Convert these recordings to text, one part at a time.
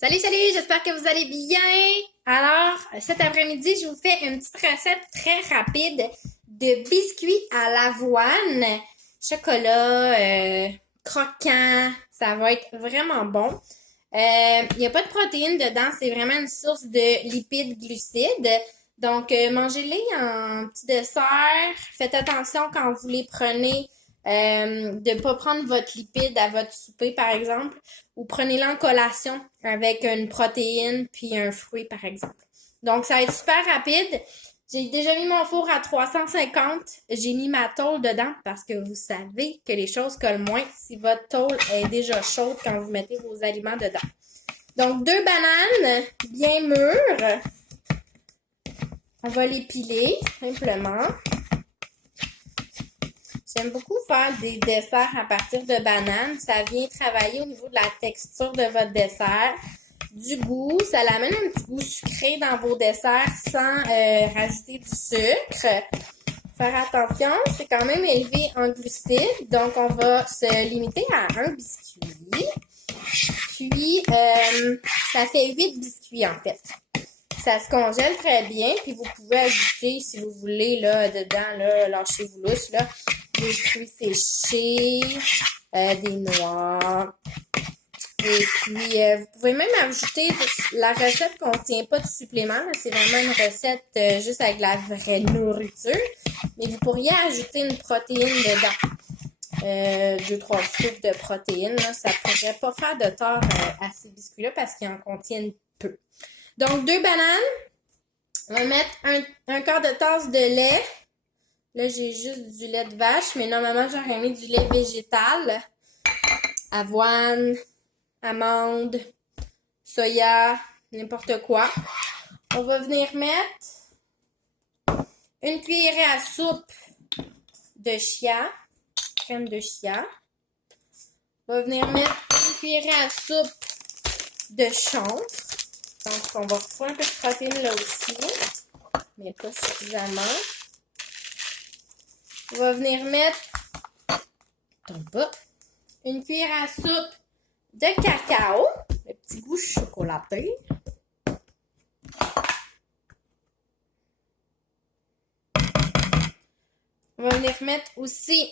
Salut, salut, j'espère que vous allez bien. Alors, cet après-midi, je vous fais une petite recette très rapide de biscuits à l'avoine, chocolat, croquant. Ça va être vraiment bon. Il n'y a pas de protéines dedans, c'est vraiment une source de lipides glucides. Donc, mangez-les en petit dessert. Faites attention quand vous les prenez de ne pas prendre votre lipide à votre souper, par exemple, ou prenez-le en collation avec une protéine puis un fruit, par exemple. Donc, ça va être super rapide. J'ai déjà mis mon four à 350. J'ai mis ma tôle dedans parce que vous savez que les choses collent moins si votre tôle est déjà chaude quand vous mettez vos aliments dedans. Donc, 2 bananes bien mûres. On va les piler simplement. J'aime beaucoup faire des desserts à partir de bananes. Ça vient travailler au niveau de la texture de votre dessert. Du goût, ça l'amène un petit goût sucré dans vos desserts sans rajouter du sucre. Faire attention, c'est quand même élevé en glucides. Donc, on va se limiter à un biscuit. Puis, ça fait 8 biscuits en fait. Ça se congèle très bien. Puis, vous pouvez ajouter, si vous voulez, là, dedans, là, lâchez-vous lousse, là, des fruits séchés, des noix. Et puis, vous pouvez même ajouter, la recette ne contient pas de supplément. C'est vraiment une recette juste avec la vraie nourriture. Mais vous pourriez ajouter une protéine dedans. 2-3 scoops de protéines. Là, ça ne pourrait pas faire de tort à ces biscuits-là parce qu'ils en contiennent peu. Donc, 2 bananes. On va mettre un quart de tasse de lait. Là, j'ai juste du lait de vache, mais normalement, j'aurais mis du lait végétal. Avoine, amandes, soya, n'importe quoi. On va venir mettre une cuillerée à soupe de chia, crème de chia. On va venir mettre une cuillerée à soupe de chanvre. Donc, on va retrouver un peu de protéines là aussi, mais pas suffisamment. On va venir mettre une cuillère à soupe de cacao, le petit goût chocolaté. On va venir mettre aussi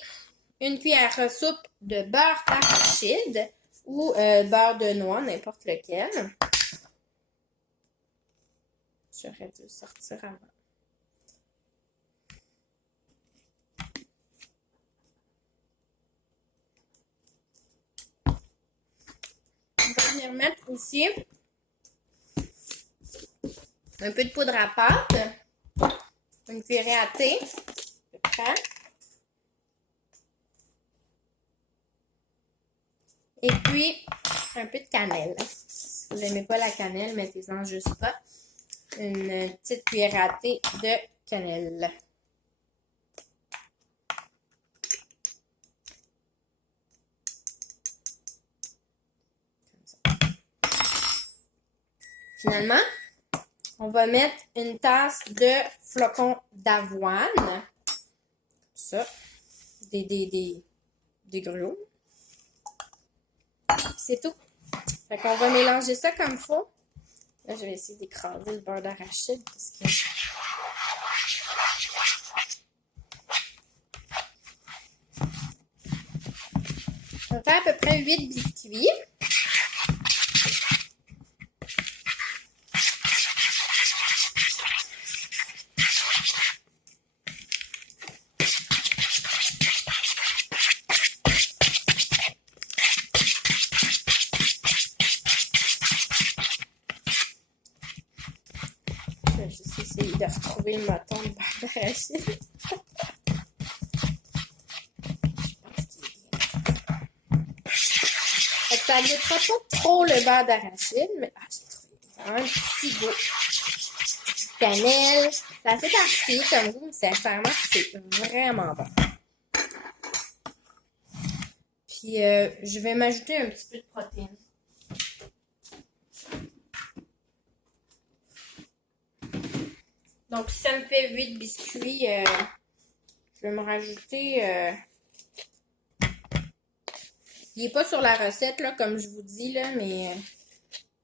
une cuillère à soupe de beurre d'arachide ou beurre de noix, n'importe lequel. J'aurais dû sortir avant. On va venir mettre aussi un peu de poudre à pâte, une cuillerée à thé, à peu près. Et puis, un peu de cannelle. Si vous n'aimez pas la cannelle, mettez-en juste pas. Une petite cuillère à thé de cannelle. Finalement, on va mettre une tasse de flocons d'avoine. Comme ça. Des gruaux. C'est tout. Fait qu'on va mélanger ça comme il faut. Là, je vais essayer d'écraser le beurre d'arachide parce que... On va faire à peu près 8 biscuits. Je vais juste essayer de retrouver le moton de beurre d'arachide. Ça ne goûtera pas trop le beurre d'arachide, mais j'ai trouvé un petit goût. Cannelle, c'est assez particulier comme goût, mais sincèrement, c'est vraiment bon. Puis, je vais m'ajouter un petit peu de protéines. Donc, si ça me fait 8 biscuits, je vais me rajouter... il n'est pas sur la recette, là, comme je vous dis, là, mais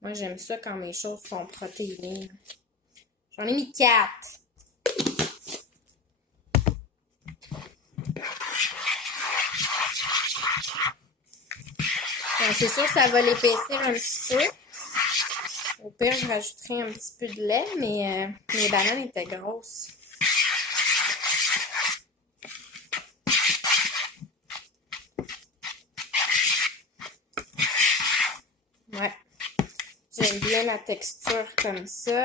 Moi, j'aime ça quand mes choses sont protéinées. J'en ai mis 4. C'est sûr que ça va l'épaissir un petit peu. Au pire, je rajouterai un petit peu de lait, mais mes bananes étaient grosses. Ouais. J'aime bien la texture comme ça.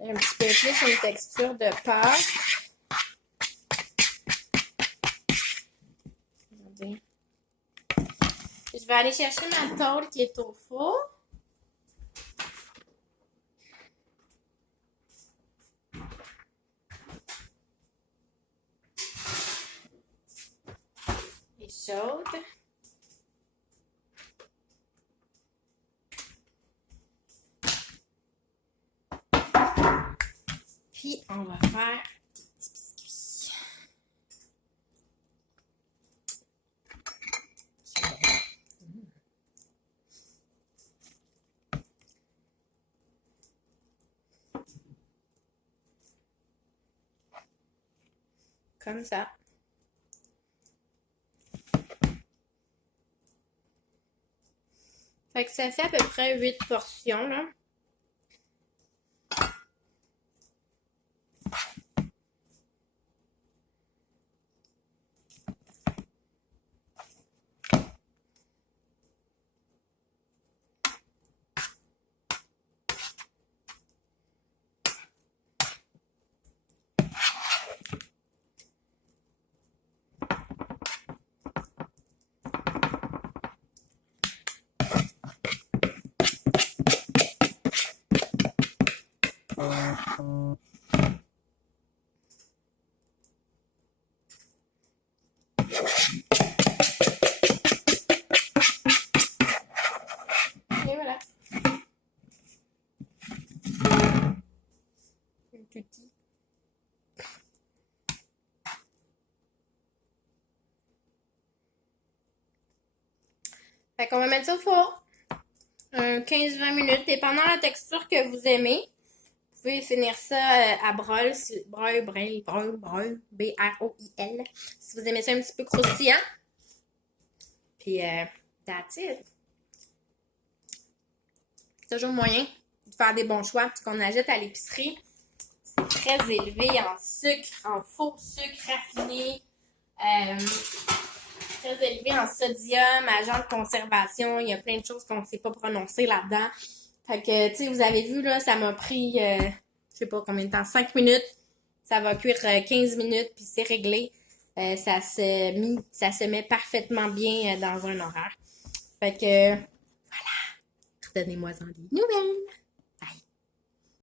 Un petit peu plus une texture de pâte. Regardez. Je vais aller chercher ma tôle qui est au four. Elle est chaude. Puis, on va faire des petits biscuits. Comme ça. Fait que ça fait à peu près 8 portions, là. Et voilà. Une petite. Fait qu'on va mettre ça au four. 15-20 minutes, dépendant de la texture que vous aimez. Vous pouvez finir ça à broil, B-R-O-I-L. Si vous aimez ça un petit peu croustillant. Puis, that's it. C'est toujours moyen de faire des bons choix. Ce qu'on achète à l'épicerie, c'est très élevé en sucre, en faux sucre raffiné. Très élevé en sodium, agent de conservation. Il y a plein de choses qu'on ne sait pas prononcer là-dedans. Fait que, tu sais, vous avez vu, là, ça m'a pris, je sais pas combien de temps, 5 minutes. Ça va cuire 15 minutes, puis c'est réglé. Ça se met parfaitement bien dans un horaire. Fait que, voilà. Redonnez-moi en des nouvelles.